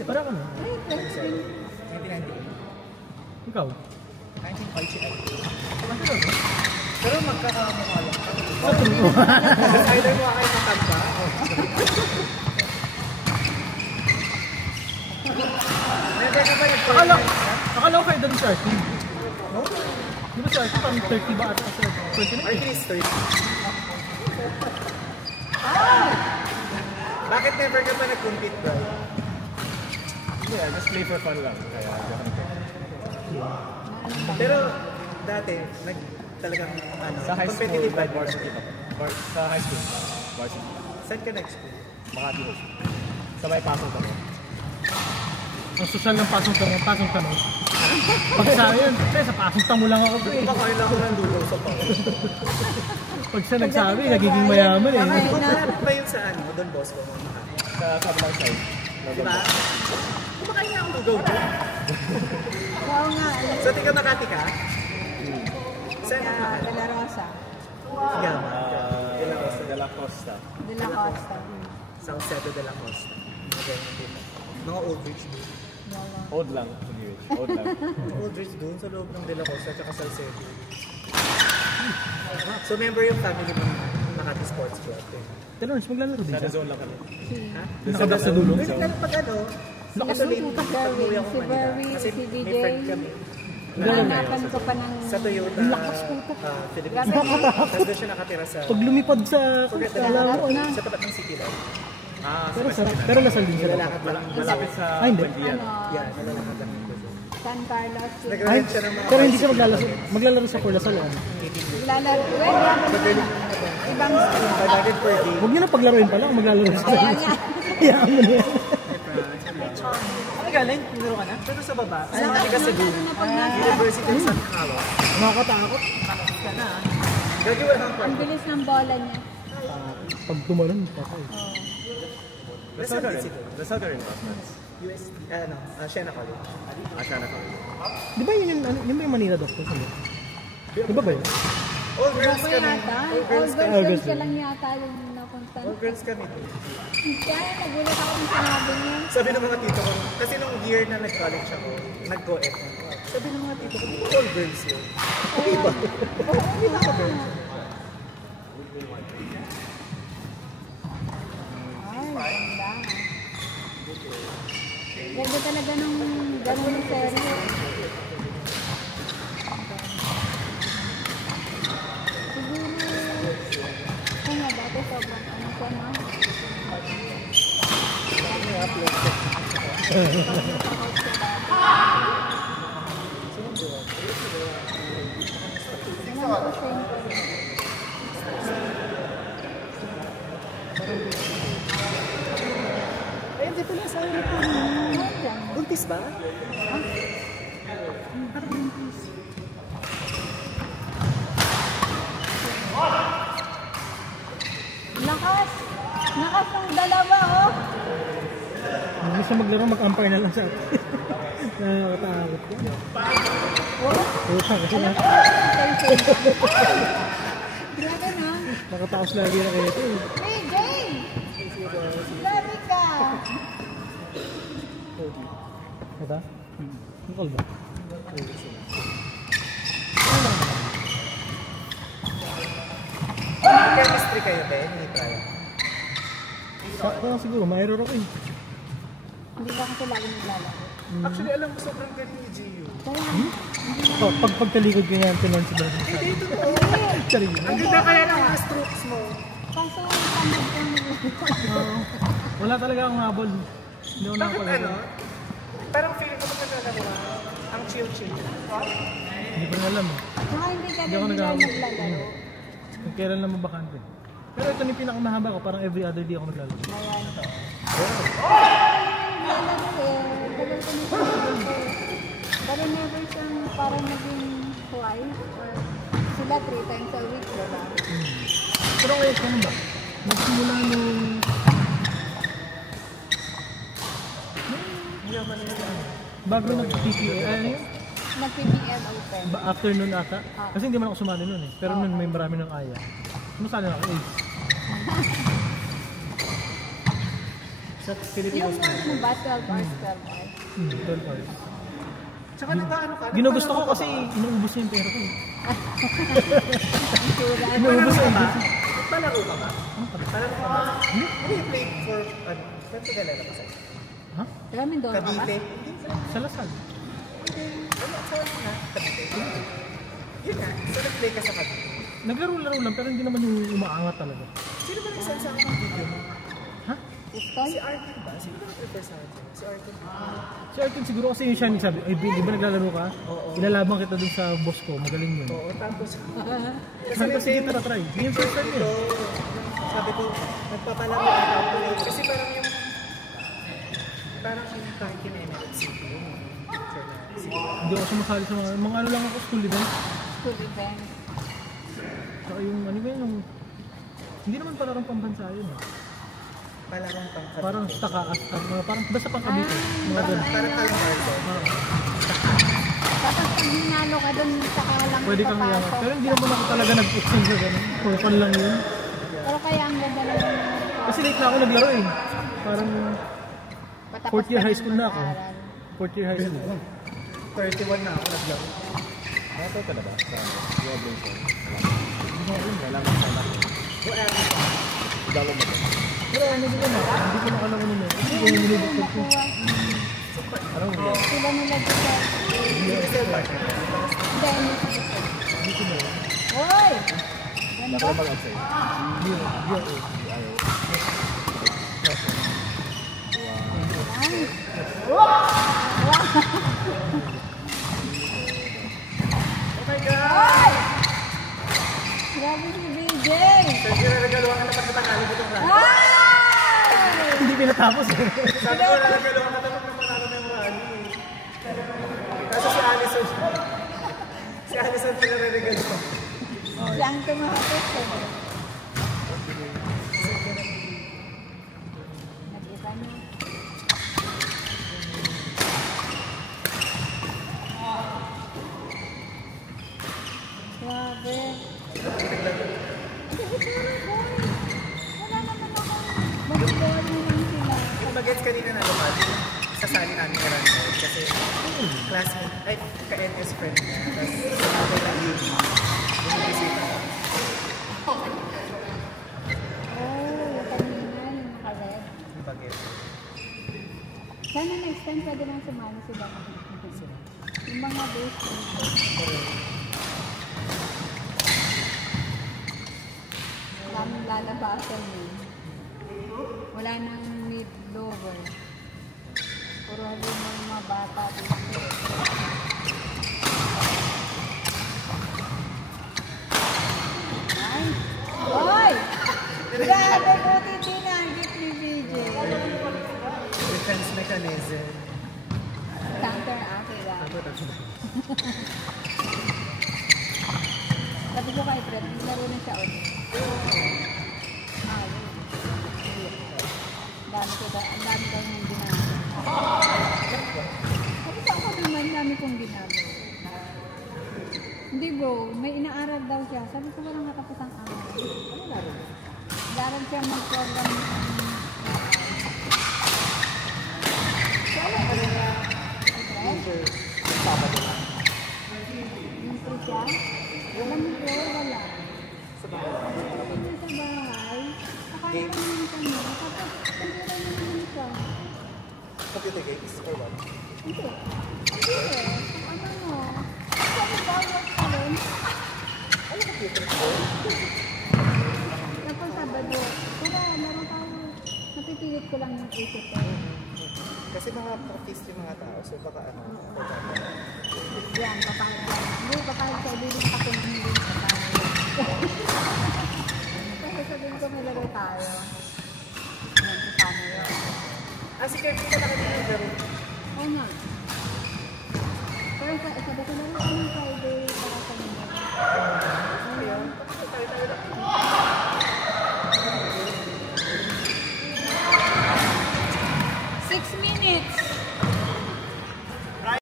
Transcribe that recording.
di ba? Para ka na. 1998. Ikaw? 1958. Pero magkakamukha lang. Either mo kayo matanda. Never ka ba yung Akala ko kayo doon sa RT. No? Di ba sa RT parang 30 ba at 29? RT is 30. Bakit never ka ba nag-compete, bro? Yeah, just play for fun lang. Kaya Pero dati, talagang sa high school, competitive ba? varsity pa. Sa high school, varsity. Saan ka nag-school? Makati ko. Sabay pasok kami. Ang social ng pasong tanong. Pag sa yun, sa pasong tamo lang ako. Kumakain lang ako ng dulo sa pao. Pag siya nagsabi, nagiging mayaman eh. Kumakain ba yun sa ano? Don Bosco mo? Sa kabilang side. Diba? Kumakain niya akong lugaw doon. Oo nga. So, tika Makati ka? Saan ka? De La Rosa. Gama. De La Costa. De La Costa. Saucedo de la Costa. Mga Old Bridge doon. Old lang. Old lang. Old Bridge doon sa loob ng de la Costa at Saucedo. So, member yung family mo ng Makati Sports Club. Talons, maglalaro din Sa siya. zone lang kami. Ha? Nakabas sa dulo. Pero pag ano, Lakas usually, mo pa, pag-uwi ako si Manila. Berry, Kasi si may DJ. friend kami. Hanapan ko pa ng... Sa Toyota, Philippines. Grabe. Tapos doon siya nakatira sa... Pag lumipad sa... Sa tapat ng city lang. Pero lasal din sila. Nalalakad lang. Malapit sa Ay, hindi. Buendia. Yan, nalalakad lang. San Carlos. Ay, Nag-rent siya ng mga... pero hindi siya maglalaro sa Pur Lasal. Lalaro. Ibang school. 500 per day. Huwag niyo na paglaruin pala kung maglalaro sa Kaya nga. Hayaan mo na yan. Ano galing? Pinuro ka na? Pero sa baba. Ano ka sa Cebu? University of San Carlos. Nakakatakot. Ka na. Gagawin ng Ang bilis ng bola niya. Pag tumalon, patay. The Southern Conference. UST, Siena College. Siya na kami. Di ba yun yung Manila Doctors? Di ba ba yun? All girls Ako kami. yata. All girls kami. All girls ka lang yata yung napunta. All girls kami. Kaya nagulat ako kung sinabi niya. Sabi ng mga tito ko, kasi nung year na nag-college ako, nag-co-ed. Sabi ng mga tito ko, all girls yun. Okay ba? Hindi ba ako girls? Ay, ganda. Ganda talaga nung ganun ng serye. Siguro, kung nga dati sobrang ano ko na. Ayun, dito lang sa akin po. Buntis ba? Lakas! Lakas ng dalawa, oh! Hindi siya maglaro, mag-umpire na lang sa atin. Nakakatakot ko. Puta kasi na. Grabe na. Nakataos lagi na kayo ito. Hey, Jane! Grabe ka! Ito? Ang call ba? Chemistry kayo, Ben? Hindi tayo. Sakto lang siguro, ma-error ako eh. Hindi ba kasi lagi naglalaro? Actually, alam ko sobrang galing ni Gio. Kaya, Pagtalikod ko yan, tinan si Brad. Charing. Ang ganda kaya ng mga strokes mo. kaso tamad ko Wala talaga akong habol. Hindi ako Bakit nakapalaro. ano? Parang feeling ko magkakala mo ang chill-chill. Hindi ko na alam eh. Saka hindi ka Hindi ako din nila nag-aaway. naglalaro. Kung kailan naman bakante. Pero ito na yung pinakamahaba ko, parang every other day ako naglalaro. Ayan. Lalaro eh. Tagal ko nito. Pero never siyang parang naging twice or sila 3 times a week, diba? Pero ngayon, ano ba? Nagsimula nung... Bago nag-PPA, ano yun? Nag-PBL open. Afternoon ata. Kasi hindi man ako sumali nun eh. Pero nun may marami ng aya. Sumasali na ako, Ace. Sa Filipinos Yung work mo ba 12 hours, 12 hours? 12 hours. Tsaka nag-ano ka? Ginugusto ko kasi inuubos niya yung pera ko. Ang sura. Inuubos niya yung pera ko. Palaro ka ba? Palaro ka ba? Ano yung play for, ano? Saan ka galala ka sa'yo? Ha? Maraming doon ka ba? Cavite? Sa Lasal. Ano? Saan nga? Cavite? Yun nga. So nag-play ka sa Cavite. Naglaro-laro lang pero hindi naman yung umaangat talaga. Sino ba nag-send sa akin ng video mo? Ha? Pistoy? Si Arkin ba? Sino ba nag-refer sa akin? Si Arkin. Si Arkin siguro kasi yung siya nagsabi, ay di ba naglalaro ka? Oo. Ilalaban kita dun sa boss ko, magaling yun. Oo, tapos... Sabi ko, sige tara-try. Hindi yung first time yun. Sabi ko, nagpapalaro ako. Kasi parang yung... Parang yung kahit kina-MLC. Hindi ako sumasali sa mga ano lang ako, school event. School event. Saka yung ano ba yun, yung... Hindi naman parang pambansa yun. Palarong pang-Cavite. Parang takaas, parang basta pang Cavite. Mga doon. Parang Calmarzo. Tapos pag hinalo ka doon, saka lang Pwede kang ipapasok. yaman. Pero hindi naman ako talaga nag-exam sa ganun. For fun lang yun. Pero kaya ang ganda lang yung Kasi late na ako naglaro eh. Parang patapos fourth year ka high ng school na ako. mag-aaral. Fourth year high school. 31 na ako naglaro. Nakataw ka na ba sa Robinson? Wala mo sa anak. Idalo mo ba? Pero ano din naman, hindi ko nakalaman nun eh. Kasi yung minibukod ko. Parang wala. Sila nila dito. Dahil Hindi ko na yun. Hoy! Wala ka na mag-outside. Hindi ako. Ayaw. Nice! Wow! Oh my God! Hoy! Grabe si BJ! Kasi nalagaluhan ka na pagkatangali ko itong rally. Ay! Hindi pinatapos eh. Sabi ko nalagaluhan ka na pag napanalo na yung rally. Kaso si Allison. Si Allison pala nalagalo ko. Siyang tumapos eh. Nag-iba niya. Grabe. Wala naman ako. Mag-ball naman sila. Yung bagets kanina na lumati, sasali namin ka lang kasi classmate, ay, ka-NS friend niya. Tapos sabi lang yun, bumibisita. Oh, kanina yung naka-red. Yung bagets. Sana next time pwede nang sumali sila. Yung mga base. Wala nang lalabasan eh. Wala nang mid-lower. Puro halin ng mga bata dito. Ay! Hoy! Grabe ko titinagit ni BJ. Defense mechanism. Counter-act lang. Sabi ko kay Fred, naglaro na siya ulit. Ang dami daw niyang ginagawa. Sabi ko ako naman, dami kong ginagawa. Hindi bro, may inaaral daw siya. Sabi ko walang katapos ang aral. Ano laro? Laro siya mag-program ng siya alam ko rin na Fred? Yung siya? Alam mo ko, wala. Sa bahay? Akala ko naman kami. Tapos, nagkira naman siya. Computer games or what? Hindi. Hindi eh. Kung ano mo. Sabi ba, work pa rin? Ano computer games? Tapos Sabado, tara, laro tayo. Napipilit ko lang yung isip ko. Kasi mga practice yung mga tao, so baka ano, Yan, papayag yan. Hindi, papayag sa ibigin ako ng hindi papayag. Kasi sabihin ko may laro tayo. Yan, kasama yun. si Kirby ka na kanina. Oo nga. Pero sabi ko lang,